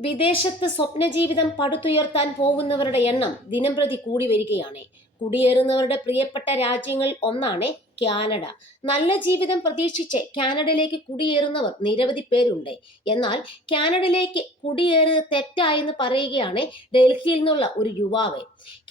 വിദേശത്ത് സ്വപ്നജീവിതം പടുത്തുയർത്താൻ പോകുന്നവരുടെ എണ്ണം ദിനംപ്രതി കൂടി വരികയാണ്. കുടിയേറുന്നവരുടെ പ്രിയപ്പെട്ട രാജ്യങ്ങളിൽ ഒന്നാണ് കാനഡ. നല്ല ജീവിതം പ്രതീക്ഷിച്ച് കാനഡയിലേക്ക് കുടിയേറുന്നവർ നിരവധി പേരുണ്ട്. എന്നാൽ കാനഡയിലേക്ക് കുടിയേറിയത് തെറ്റായെന്ന് പറയുകയാണ് ഡൽഹിയിൽ നിന്നുള്ള ഒരു യുവാവ്.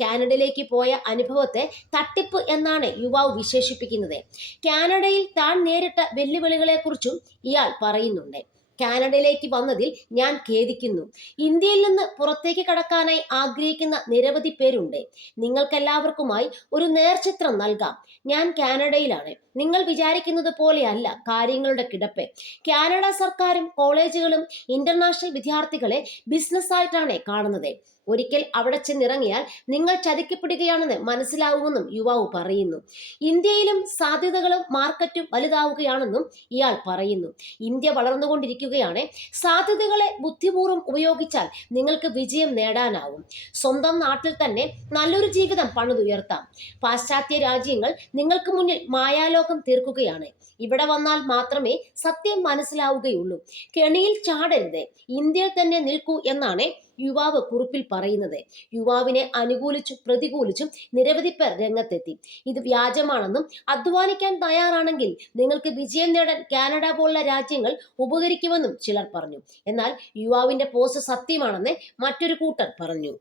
കാനഡയിലേക്ക് പോയ അനുഭവത്തെ തട്ടിപ്പ് എന്നാണ് യുവാവ് വിശേഷിപ്പിക്കുന്നത്. കാനഡയിൽ താൻ നേരിട്ട വെല്ലുവിളികളെക്കുറിച്ചും ഇയാൾ പറയുന്നുണ്ട്. കാനഡയിലേക്ക് വന്നതിൽ ഞാൻ ഖേദിക്കുന്നു. ഇന്ത്യയിൽ നിന്ന് പുറത്തേക്ക് കടക്കാനായി ആഗ്രഹിക്കുന്ന നിരവധി പേരുണ്ട്. നിങ്ങൾക്കെല്ലാവർക്കുമായി ഒരു നേർചിത്രം നൽകാം. ഞാൻ കാനഡയിലാണ്. നിങ്ങൾ വിചാരിക്കുന്നത് പോലെയല്ല കാര്യങ്ങളുടെ കിടപ്പ്. കാനഡ സർക്കാരും കോളേജുകളും ഇന്റർനാഷണൽ വിദ്യാർത്ഥികളെ ബിസിനസ് ആയിട്ടാണ് കാണുന്നത്. ഒരിക്കൽ അവിടെ ചെന്നിറങ്ങിയാൽ നിങ്ങൾ ചതിക്കപ്പെടുകയാണെന്ന് മനസ്സിലാവുമെന്നും യുവാവ് പറയുന്നു. ഇന്ത്യയിലും സാധ്യതകളും മാർക്കറ്റും വലുതാവുകയാണെന്നും ഇയാൾ പറയുന്നു. ഇന്ത്യ വളർന്നുകൊണ്ടിരിക്കുകയാണ്. സാധ്യതകളെ ബുദ്ധിപൂർവ്വം ഉപയോഗിച്ചാൽ നിങ്ങൾക്ക് വിജയം നേടാനാവും. സ്വന്തം നാട്ടിൽ തന്നെ നല്ലൊരു ജീവിതം പണിതുയർത്താം. പാശ്ചാത്യ രാജ്യങ്ങൾ നിങ്ങൾക്ക് മുന്നിൽ മായാലോകം തീർക്കുകയാണ്. ഇവിടെ വന്നാൽ മാത്രമേ സത്യം മനസ്സിലാവുകയുള്ളൂ. കെണിയിൽ ചാടരുത്, ഇന്ത്യയിൽ തന്നെ നിൽക്കൂ എന്നാണ് യുവാവ് കുറിപ്പിൽ പറയുന്നത്. യുവാവിനെ അനുകൂലിച്ചും പ്രതികൂലിച്ചും നിരവധി പേർ രംഗത്തെത്തി. ഇത് വ്യാജമാണെന്നും അധ്വാനിക്കാൻ തയ്യാറാണെങ്കിൽ നിങ്ങൾക്ക് വിജയം നേടാൻ കാനഡ പോലുള്ള രാജ്യങ്ങൾ ഉപകരിക്കുമെന്നും ചിലർ പറഞ്ഞു. എന്നാൽ യുവാവിന്റെ പോസ്റ്റ് സത്യമാണെന്ന് മറ്റൊരു കൂട്ടർ പറഞ്ഞു.